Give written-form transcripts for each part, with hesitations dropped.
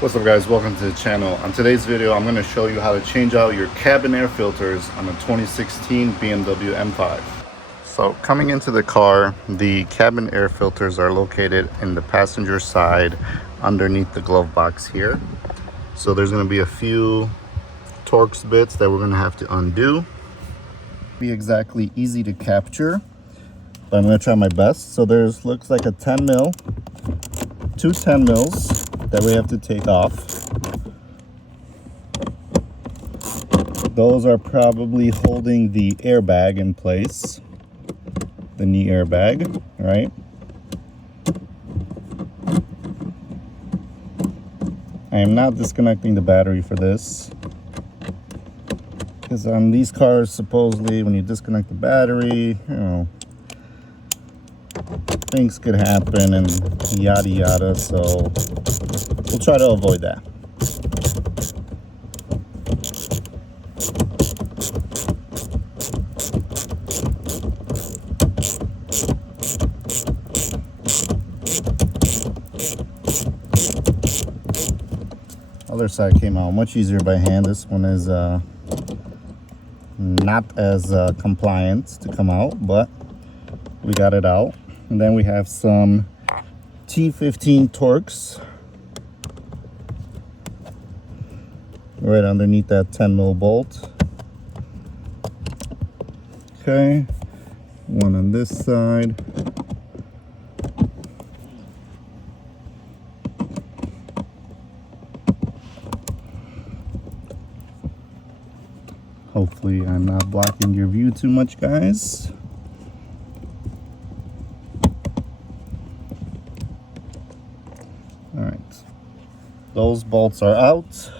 What's up guys, welcome to the channel. On today's video I'm going to show you how to change out your cabin air filters on a 2016 BMW M5. So coming into the car, the cabin air filters are located in the passenger side underneath the glove box here. So there's going to be a few Torx bits that we're going to have to undo. Be exactly easy to capture, but I'm going to try my best. So there's looks like a 10 mil, two 10 mils that we have to take off. Those are probably holding the airbag in place, the knee airbag, right? I am not disconnecting the battery for this, because on these cars, supposedly, when you disconnect the battery, things could happen and yada yada, so we'll try to avoid that. Other side came out much easier by hand. This one is not as compliant to come out, but we got it out. And then we have some T15 Torx right underneath that 10 mil bolt. Okay, one on this side. Hopefully I'm not blocking your view too much, guys. All right, those bolts are out.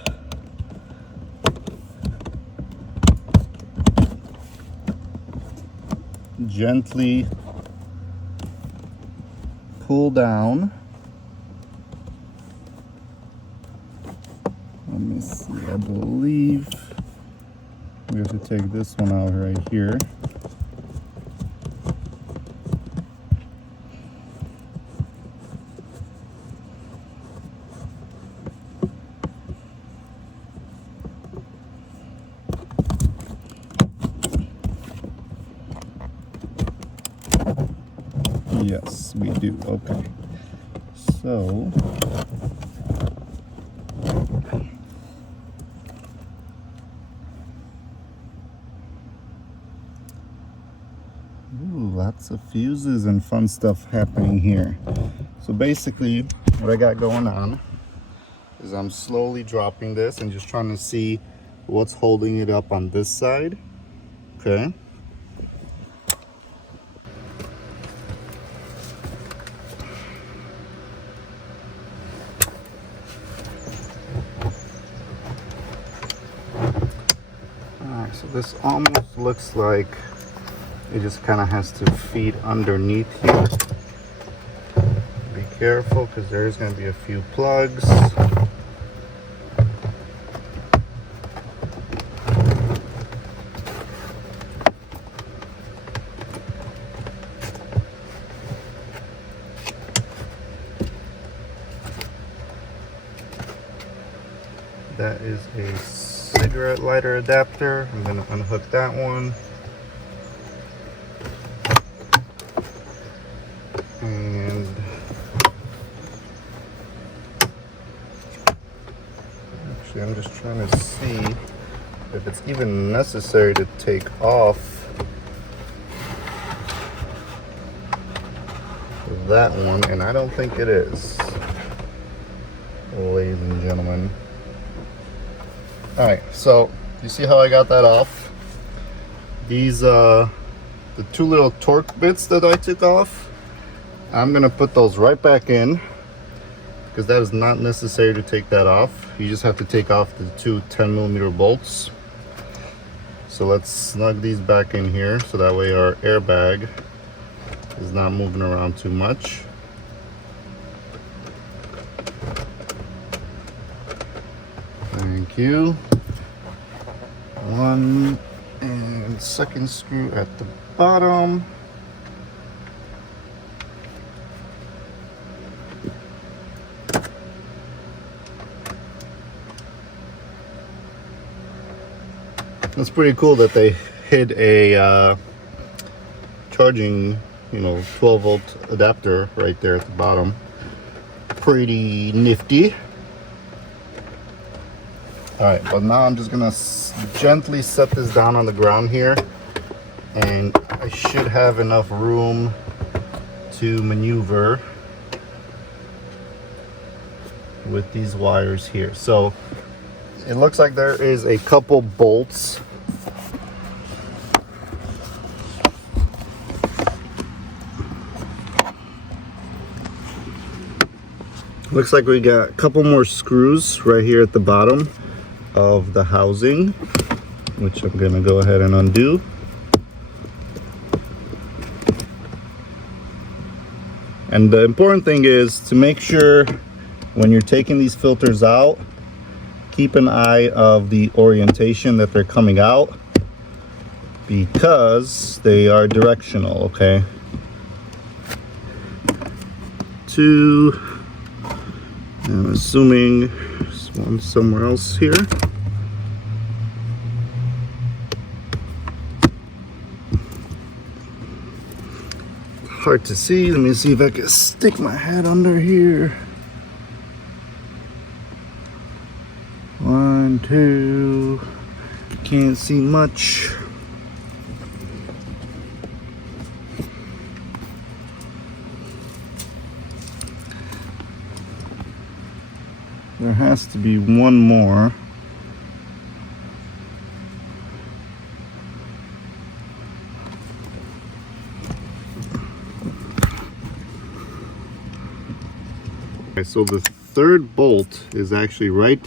Gently pull down. Let me see, I believe we have to take this one out right here. Yes, we do. Okay. So lots of fuses and fun stuff happening here. So basically what I got going on is I'm slowly dropping this and just trying to see what's holding it up on this side. Okay. Alright, so this almost looks like it just kind of has to feed underneath here. Be careful, because there's going to be a few plugs. That is a cigarette lighter adapter. I'm going to unhook that one. And actually, I'm just trying to see if it's even necessary to take off that one, and I don't think it is, ladies and gentlemen. Alright, so you see how I got that off? These the two little torque bits that I took off, I'm gonna put those right back in, because that is not necessary to take that off. You just have to take off the two 10mm bolts. So let's snug these back in here so that way our airbag is not moving around too much. Thank you. One and second screw at the bottom. It's pretty cool that they hid a charging, 12-volt adapter right there at the bottom. Pretty nifty. All right, but now I'm just gonna gently set this down on the ground here, and I should have enough room to maneuver with these wires here. So it looks like there is a couple bolts. Looks like we got a couple more screws right here at the bottom of the housing, which I'm gonna go ahead and undo. And the important thing is to make sure when you're taking these filters out, keep an eye of the orientation that they're coming out, because they are directional, okay? I'm assuming there's one somewhere else here. Hard to see. Let me see if I can stick my head under here. 1, 2. Can't see much. There has to be one more. Okay, so the third bolt is actually right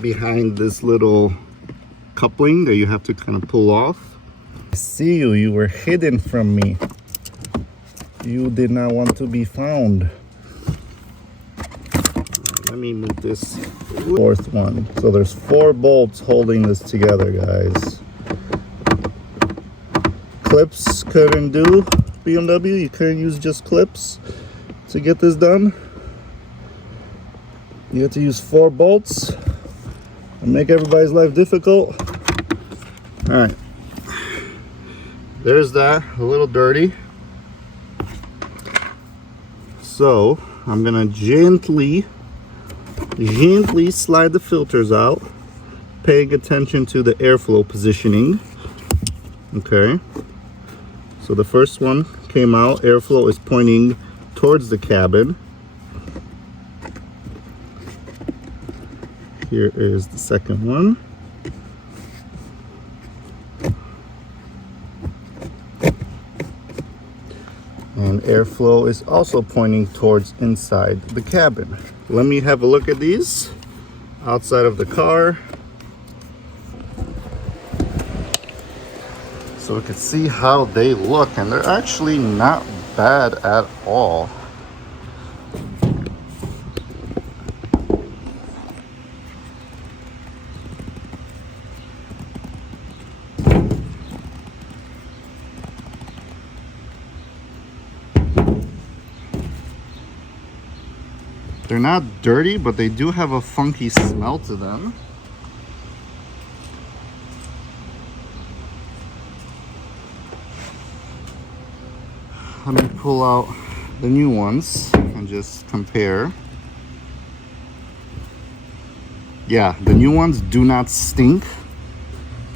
behind this little coupling that you have to kind of pull off. I see you. You were hidden from me. You did not want to be found. Let me move this fourth one. So there's 4 bolts holding this together, guys. Clips couldn't do, BMW. You couldn't use just clips to get this done. You have to use 4 bolts and make everybody's life difficult. All right. There's that, a little dirty. So I'm gonna gently slide the filters out, paying attention to the airflow positioning. Okay, so the first one came out, airflow is pointing towards the cabin. Here is the second one. And airflow is also pointing towards inside the cabin. Let me have a look at these outside of the car, so we can see how they look, and they're actually not bad at all. They're not dirty, but they do have a funky smell to them. Let me pull out the new ones and just compare. Yeah, the new ones do not stink.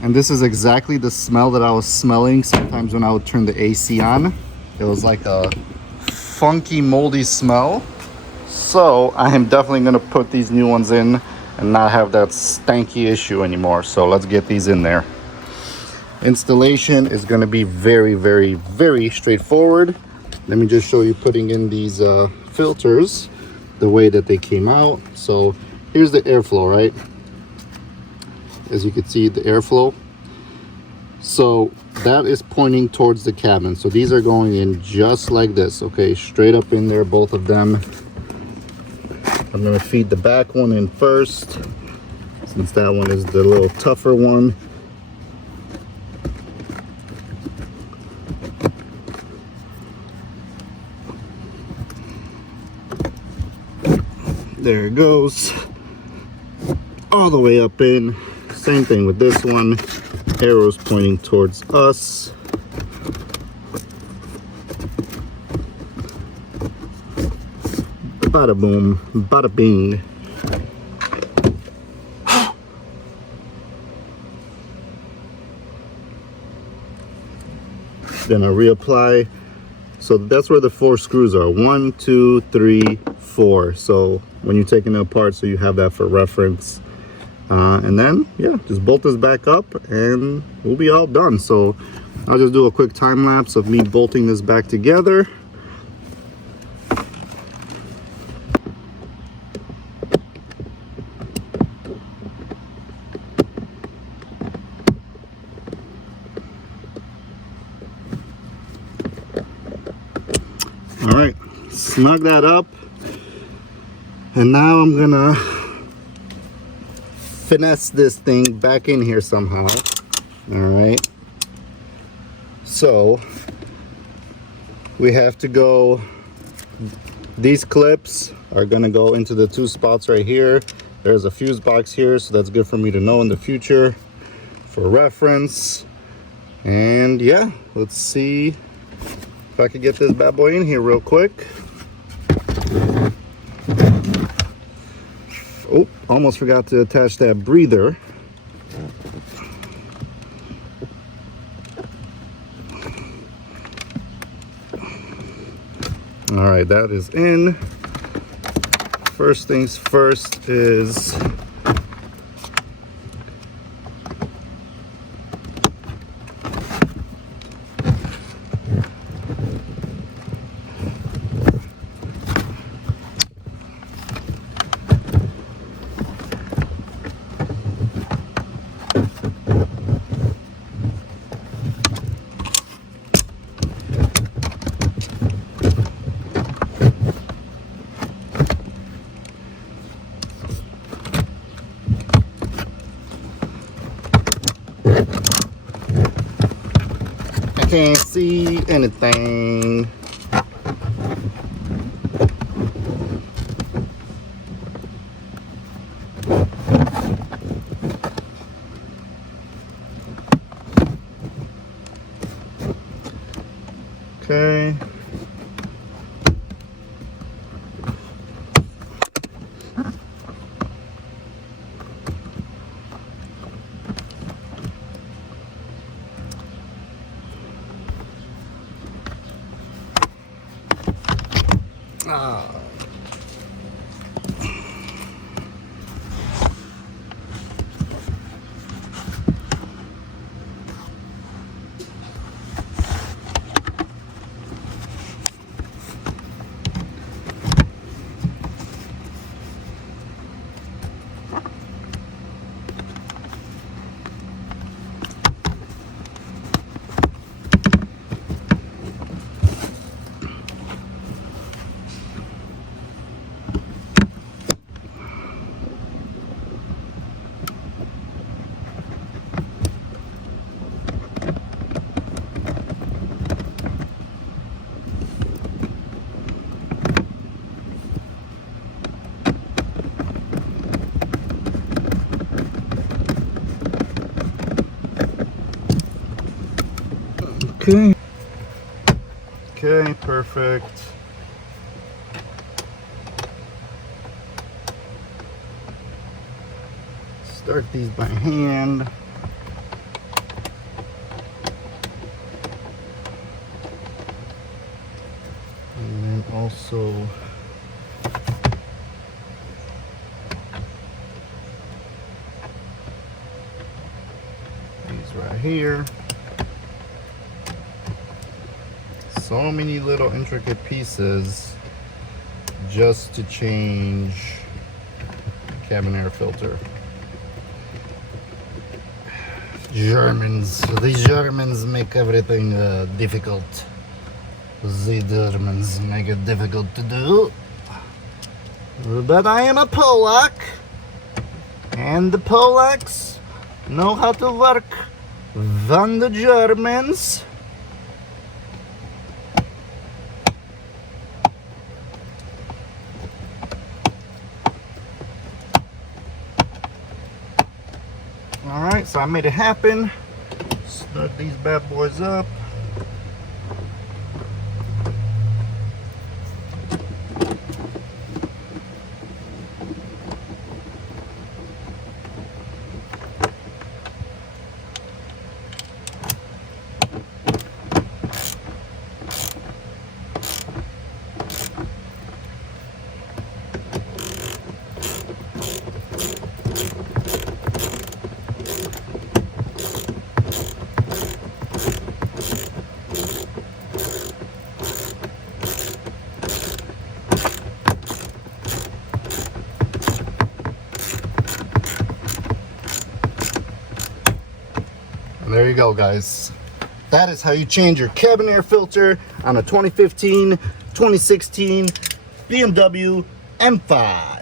And this is exactly the smell that I was smelling sometimes when I would turn the AC on. It was like a funky, moldy smell. So I am definitely gonna put these new ones in and not have that stanky issue anymore. So let's get these in there. Installation is gonna be very, very, very straightforward. Let me just show you putting in these filters the way that they came out. So here's the airflow, right? As you can see, the airflow. So that is pointing towards the cabin. So these are going in just like this, okay? Straight up in there, both of them. I'm gonna feed the back one in first, since that one is the little tougher one. There it goes, all the way up in. Same thing with this one, arrows pointing towards us. Bada boom, bada bing. Then I reapply. So that's where the 4 screws are. 1, 2, 3, 4. So when you're taking it apart, so you have that for reference. And then, yeah, just bolt this back up and we'll be all done. So I'll just do a quick time lapse of me bolting this back together. All right, snug that up. And now I'm gonna finesse this thing back in here somehow. All right, so we have to go, these clips are gonna go into the 2 spots right here. There's a fuse box here, so that's good for me to know in the future for reference. And yeah, let's see if I could get this bad boy in here real quick. Oh, almost forgot to attach that breather. All right, that is in. First things first is can't see anything. Okay. Okay. Okay, perfect. Start these by hand. And then also these right here. So many little intricate pieces just to change the cabin air filter. The Germans make everything difficult. The Germans make it difficult to do. But I am a Polak, and the Polacks know how to work than the Germans. All right, so I made it happen. Snug these bad boys up. And there you go, guys. That is how you change your cabin air filter on a 2015, 2016 BMW M5.